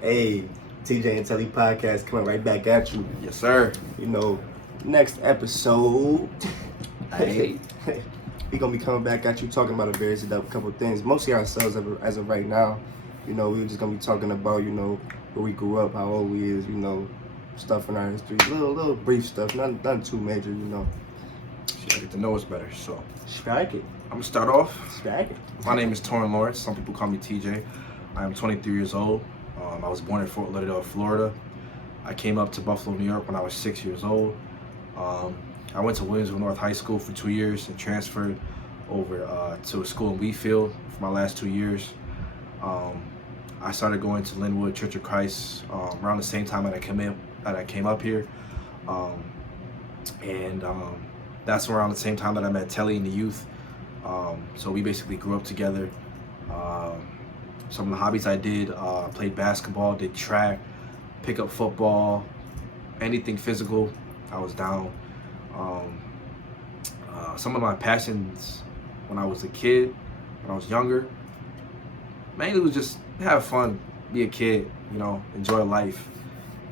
Hey, TJ and Telly podcast coming right back at you. Yes, sir. You know, next episode, Hey. we gonna be coming back at you talking about a various couple of things, mostly ourselves as of right now. You know, we're just gonna be talking about where we grew up, how old we is, stuff in our history, little brief stuff, nothing too major. Should get to know us better. So Strike it, I'm gonna start off. strike it. My name is Torrin Lawrence. Some people call me TJ. I am 23 years old. I was born in Fort Lauderdale, Florida. I came up to Buffalo, New York when I was 6 years old. I went to Williamsville North High School for 2 years and transferred over to a school in Wheatfield for my last 2 years. I started going to Linwood Church of Christ around the same time that I came up here, and that's around the same time that I met Telly in the youth. So we basically grew up together. Some of the hobbies I did, played basketball, did track, pick up football, anything physical, I was down. Some of my passions when I was a kid, when I was younger, mainly was just have fun, be a kid, enjoy life.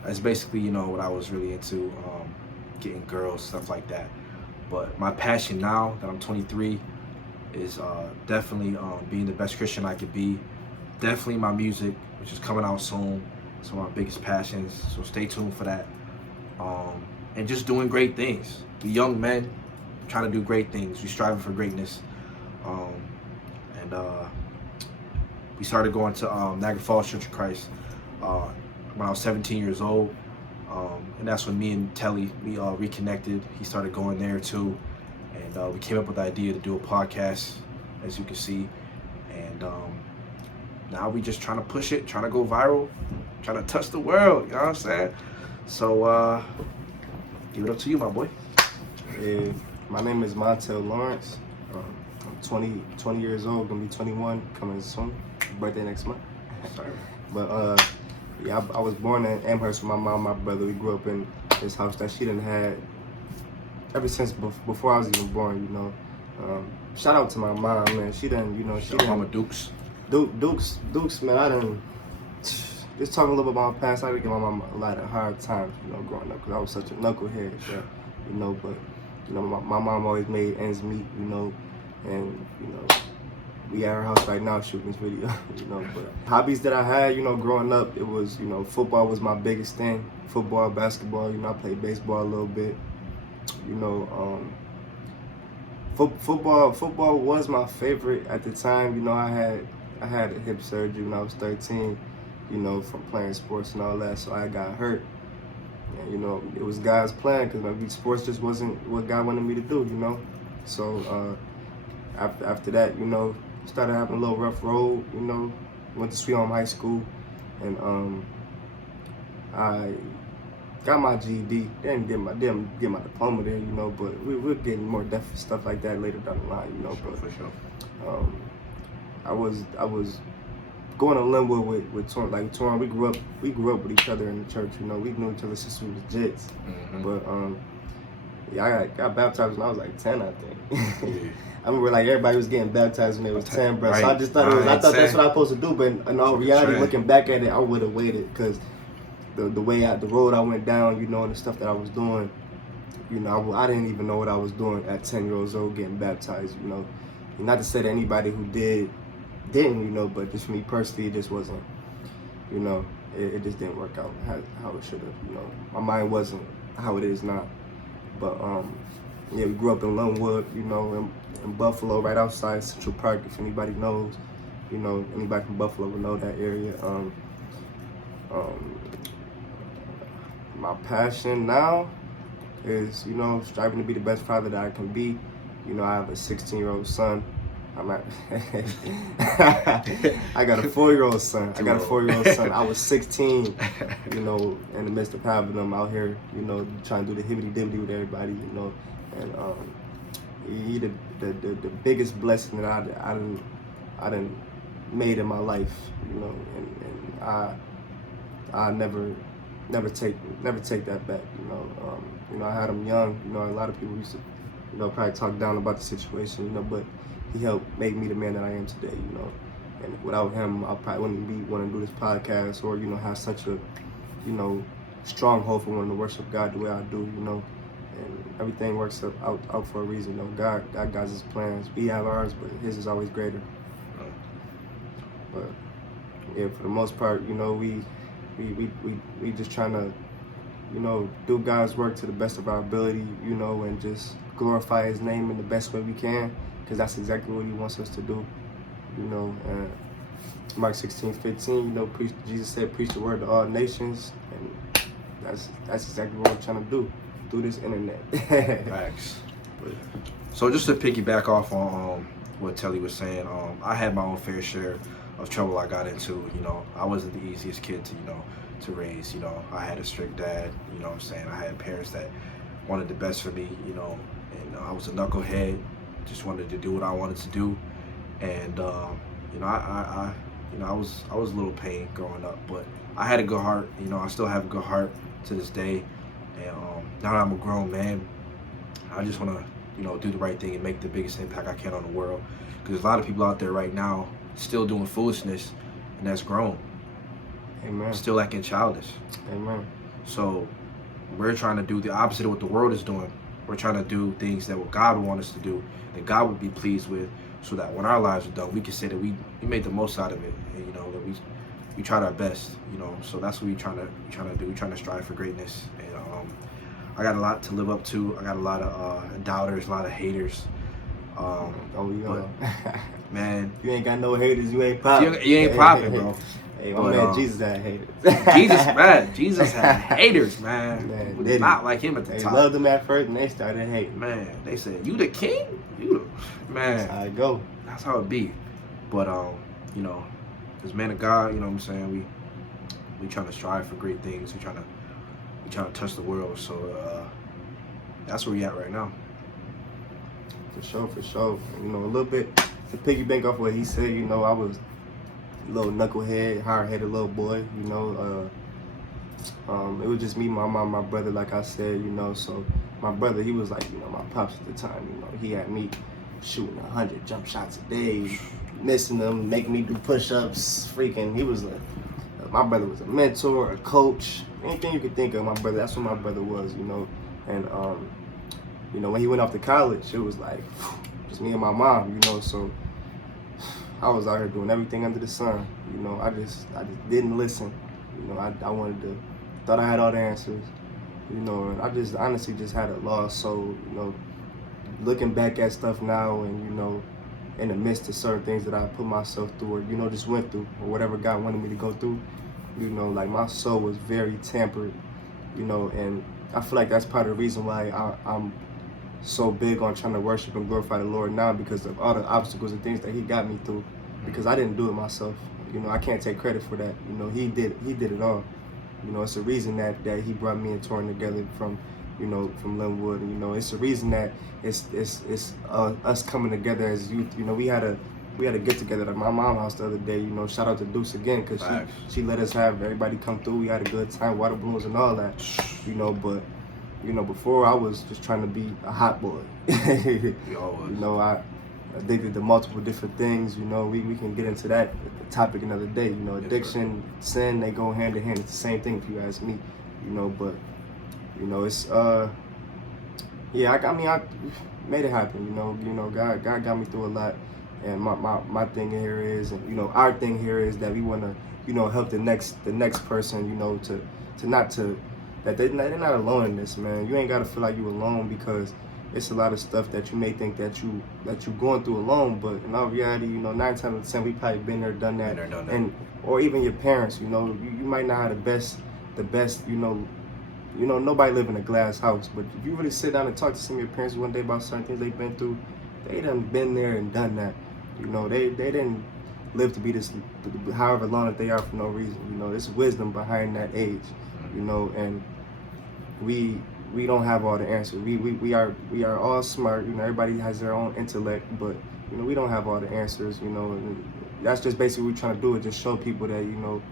That's basically, what I was really into, getting girls, stuff like that. But my passion now that I'm 23 is definitely being the best Christian I could be. Definitely my music, which is coming out soon. It's one of my biggest passions, so stay tuned for that. And just doing great things. The young men trying to do great things. We striving for greatness. And we started going to Niagara Falls Church of Christ when I was 17 years old. And that's when me and Telly, we reconnected. He started going there too. And we came up with the idea to do a podcast, as you can see. And now we just trying to push it, trying to go viral, trying to touch the world, you know what I'm saying? So, give it up to you, my boy. Yeah, my name is Montel Lawrence. I'm 20 years old, gonna be 21 coming soon. Birthday next month. Sorry. But yeah, I was born in Amherst with my mom and my brother. We grew up in this house that she done had ever since before I was even born. Shout out to my mom, man. She done, she done. Mama Dukes. Dukes, man. I done just talking a little bit about my past. I did give my mom a lot of hard times, growing up because I was such a knucklehead. But my mom always made ends meet, and we at her house right now shooting this video, But hobbies that I had, growing up, it was, football was my biggest thing. Football, basketball, I played baseball a little bit, Football was my favorite at the time. I had a hip surgery when I was 13, from playing sports and all that, so I got hurt. And, it was God's plan because maybe sports just wasn't what God wanted me to do, So after that, started having a little rough road, went to Sweet Home High School, and I got my GED. Didn't get my diploma there, but we're getting more depth stuff like that later down the line, But For sure. I was going to Linwood with Torrin. Like Torrin, we grew up with each other in the church, we knew each other since we was jits. Mm-hmm. But yeah, I got baptized when I was like 10, I think. Yeah. I remember like everybody was getting baptized when they was 10, bro. Right. So I just thought I thought that's what I was supposed to do, but in all reality, Right. looking back at it, I would have waited because the road I went down, and the stuff that I was doing, I didn't even know what I was doing at 10 years old getting baptized, Not to say that anybody who didn't, but just for me personally, it just wasn't, it just didn't work out how it should have, My mind wasn't how it is now. But yeah, we grew up in Linwood, in Buffalo, right outside Central Park. If anybody knows, anybody from Buffalo will know that area. My passion now is, striving to be the best father that I can be. I have a 16-year-old son. I got a 4-year-old son. I was 16, in the midst of having them out here, trying to do the hibbity-dibbity with everybody, and he the biggest blessing that I done made in my life, and I never take that back, I had him young, a lot of people used to, probably talk down about the situation, but he helped make me the man that I am today, And without him, I probably wouldn't be wanting to do this podcast or, you know, have such a, you know, strong hope for wanting to worship God the way I do, you know. And everything works out for a reason, you know. God got his plans. We have ours, but his is always greater. But yeah, for the most part, you know, we just trying to, you know, do God's work to the best of our ability, you know, and just glorify his name in the best way we can, because that's exactly what he wants us to do, you know. And Mark 16:15, you know, Jesus said, preach the word to all nations, and that's exactly what we're trying to do through this internet. Facts. So just to piggyback off on what Telly was saying, I had my own fair share of trouble I got into. You know, I wasn't the easiest kid to, you know, to raise. You know, I had a strict dad, you know what I'm saying? I had parents that wanted the best for me, you know, and I was a knucklehead, just wanted to do what I wanted to do. And, you know, I was a little pain growing up, but I had a good heart. You know, I still have a good heart to this day. And now that I'm a grown man, I just want to, you know, do the right thing and make the biggest impact I can on the world. Because there's a lot of people out there right now still doing foolishness, and that's grown. Amen. Still acting childish. Amen. So we're trying to do the opposite of what the world is doing. We're trying to do things that what God would want us to do, that God would be pleased with, so that when our lives are done, we can say that we made the most out of it, and, you know, that we tried our best, you know. So that's what we're trying to do. We're trying to strive for greatness, and I got a lot to live up to. I got a lot of doubters, a lot of haters. Man, you ain't got no haters, you ain't popping. You ain't popping, bro. Hey, my man Jesus had haters. Jesus had haters, man. Not like him at the top. They loved him at first, and they started hating. Man, they said, "You the king? Man." That's how it go. That's how it be. But you know, as man of God, you know what I'm saying, we trying to strive for great things. We trying to touch the world. So that's where we at right now. For sure. You know, a little bit to piggyback off what he said. You know, I was a little knucklehead, hard-headed little boy. You know, it was just me, my mom, my brother. Like I said, you know, so my brother, he was like, you know, my pops at the time. You know, he had me shooting 100 jump shots a day, missing them, making me do push-ups. Freaking, he was like, my brother was a mentor, a coach, anything you could think of. My brother, that's what my brother was. You know, and you know, when he went off to college, it was like just me and my mom, you know. So I was out here doing everything under the sun, you know. I just didn't listen, you know. I wanted to, thought I had all the answers, you know. And I just honestly just had a lost soul, you know. Looking back at stuff now, and you know, in the midst of certain things that I put myself through, or you know, just went through, or whatever God wanted me to go through, you know, like my soul was very tempered, you know. And I feel like that's part of the reason why I'm so big on trying to worship and glorify the Lord now, because of all the obstacles and things that he got me through, because I didn't do it myself. You know, I can't take credit for that. You know, he did it all. You know, it's a reason that he brought me and Torrin together from, you know, from Linwood. And, you know, it's a reason that it's us coming together as youth. You know, we had a get together at my mom's house the other day. You know, shout out to Deuce again, because she let us have everybody come through. We had a good time, water balloons and all that. You know, but you know, before I was just trying to be a hot boy. You know, I addicted to multiple different things. You know, we can get into that topic another day. You know, addiction, sin, they go hand in hand. It's the same thing if you ask me. You know, but you know, it's yeah. I made it happen. You know, God got me through a lot. And my thing here is, and you know, our thing here is that we want to, you know, help the next person. You know, that they're not alone in this, man. You ain't gotta feel like you alone, because it's a lot of stuff that you may think that you going through alone, but in all reality, you know, 9 times out of 10 we probably been there, done that, and or even your parents. You know, you might not have the best. You know, nobody live in a glass house, but if you really sit down and talk to some of your parents one day about certain things they've been through, they done been there and done that. You know, they didn't live to be this however long that they are for no reason. You know, there's wisdom behind that age. You know, and we don't have all the answers. We are all smart. You know, everybody has their own intellect, but you know, we don't have all the answers. You know, and that's just basically what we're trying to do, is just show people that, you know,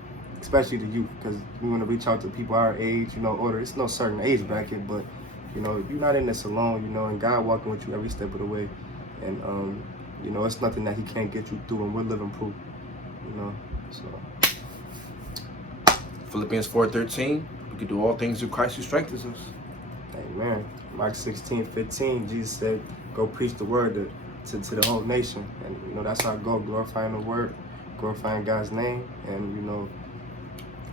especially the youth, because we want to reach out to people our age. You know, or it's no certain age bracket, but you know, you're not in this alone. You know, and God walking with you every step of the way, and you know, it's nothing that he can't get you through, and we're living proof. you know. So Philippians 4:13, we can do all things through Christ who strengthens us. amen. Mark 16:15, Jesus said, go preach the word to the whole nation. And, you know, that's our goal, glorifying the word, glorifying God's name, and, you know,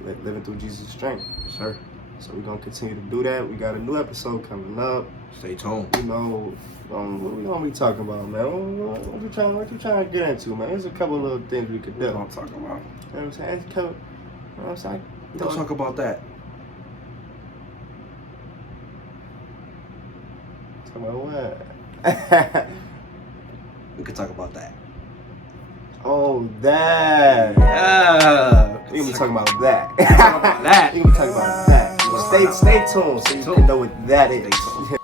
living through Jesus' strength. Yes, sir. So we're going to continue to do that. We got a new episode coming up. Stay tuned. You know, what we going to be talking about, man? What you trying to get into, man? There's a couple of little things we could do. What I'm talking about? You know what I'm saying? You know what I'm saying? Let's talk about that. Talk about what? We could talk about that. Oh, that. Yeah. We gonna be talking about that. Talk about that. We gonna be talking about that. Stay tuned so you can know what that is. Stay tuned.